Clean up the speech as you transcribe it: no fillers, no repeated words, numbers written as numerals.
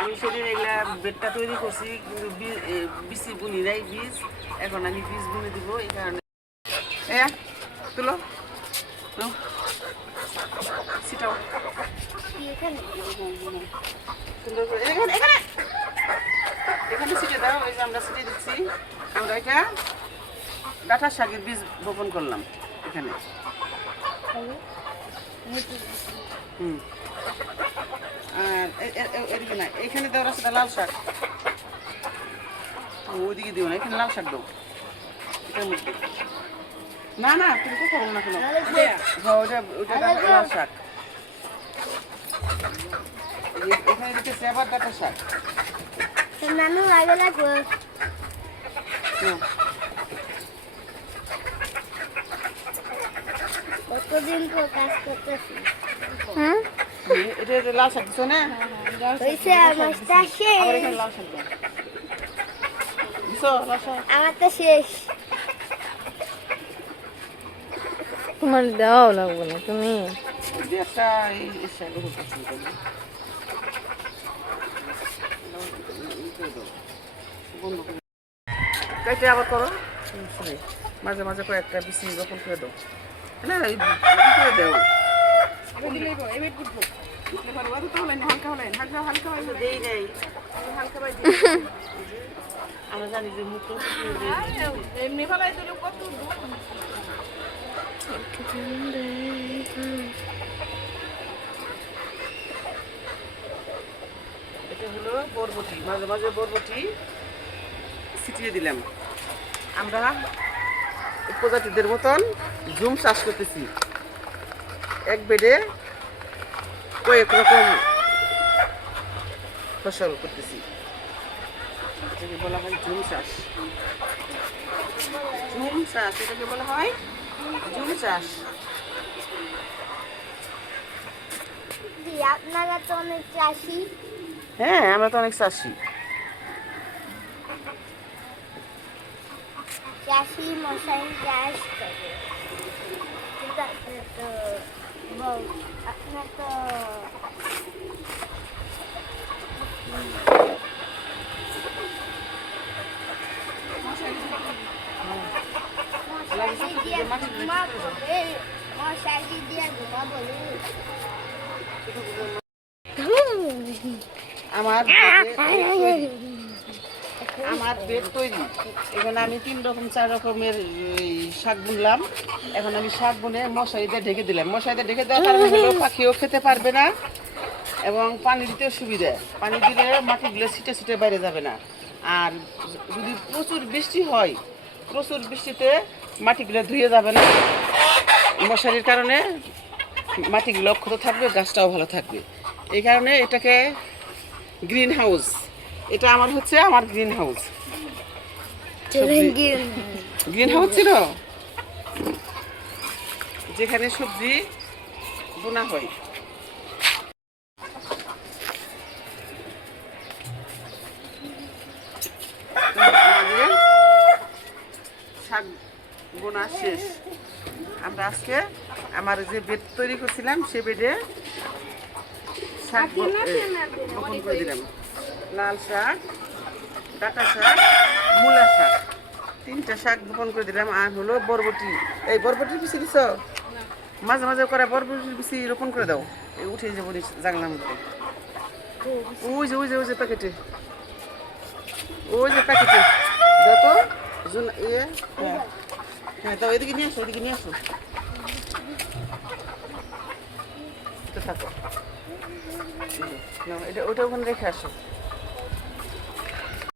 আমি সেদিন এগুলা বেডটা তৈরি করছি কিন্তু বিচি বুনি নাই বীজ, এখন আমি বীজ বুনে দিব এই কারণে। তুলো সিটাও সুন্দর করে এখানে সিটে দাও। এই যে আমরা সিটে দিচ্ছি, আমরা এটা ডাঁটার শাকের বীজ বপন করলাম এখানে। আর এদিকে না, এখানে দেওয়ার আছে লাল শাক, ওইদিকে দিও না, এখানে লাল শাক দাও এটার মধ্যে। না না তুমি কোথাও বলো না কেন, ওটা লাল শাক এখানে দিতেছে, আবার ডাঁটার শাক। নানু আগে লাগবে কতদিন তো কাজ করতেছি। এটা লাল শাক দিছো না? হইছে আমার শেষ। আবার এখানে লাল শাক দাও দিছো, লাল শাক আমার তো শেষ। তোমার দেওয়াও লাগবে না, তুমি একটা এই শাক পছন্দ করি। কেটে আবার করো, মাঝে মাঝে করে একটা বিচি রোপণ করে দাও না, করে দাও আমরা জানি যে মুখ এটা হলো বরবটি, মাঝে মাঝে বরবটি ছিটিয়ে দিলাম। আমরা প্রজাতিদের মতন জুম চাষ করতেছি, এক বেডে কয়েক রকম ফসল করতেছি, এটাকে বলা হয় জুম চাষ। জুম চাষ এটাকে বলা হয় জুম চাষ। আপনারা তো অনেক চাষি। হ্যাঁ, আমরা তো অনেক চাষি। চাষি মশাই চাষ করে, কিন্তু আপনার তো মশাই দিয়ে ঘুমা বলি। আমার বেড তৈরি। এখানে আমি 3 রকম 4 রকমের শাক বুনলাম। এখন আমি শাক বুনে মশারিতে ঢেকে দিলাম। মশারিতে ঢেকে দেওয়ার কারণে হলো পাখিও খেতে পারবে না এবং পানি দিতেও সুবিধা। পানি দিলে মাটিগুলো ছিটে ছিটে বাইরে যাবে না। আর যদি প্রচুর বৃষ্টি হয়, প্রচুর বৃষ্টিতে মাটিগুলো ধুয়ে যাবে না। মশারির কারণে মাটিগুলো অক্ষত থাকবে, গাছটাও ভালো থাকবে। এই কারণে এটাকে গ্রিন হাউস, এটা আমার হচ্ছে আমার গ্রিন হাউস। গ্রিন হাউস ছিল যেখানে সবজি বোনা হয়। আমাদের শাক বোনা শেষ। আমরা আজকে আমার যে বেড তৈরি করছিলাম সে বেডে শাক বপন করে দিলাম। লাল শাক, ডাঁটা শাক, মূলা শাক, 3টা শাক বপন করে দিলাম। আর হলো বরবটি। এই বরবটির বিচি দিছ, মাঝে মাঝে করে বরবটির বিচি রোপণ করে দাও। এই উঠে যাবো জানলার মধ্যে। ওই যে ওই যে ওই যে প্যাকেটে, ওই যে প্যাকেটে দাও তো। হ্যাঁ হ্যাঁ, দাও, এদিকে নিয়ে আসো, এদিকে নিয়ে আসো। থাকো, এটা ওটা ওখানে রেখে আসো।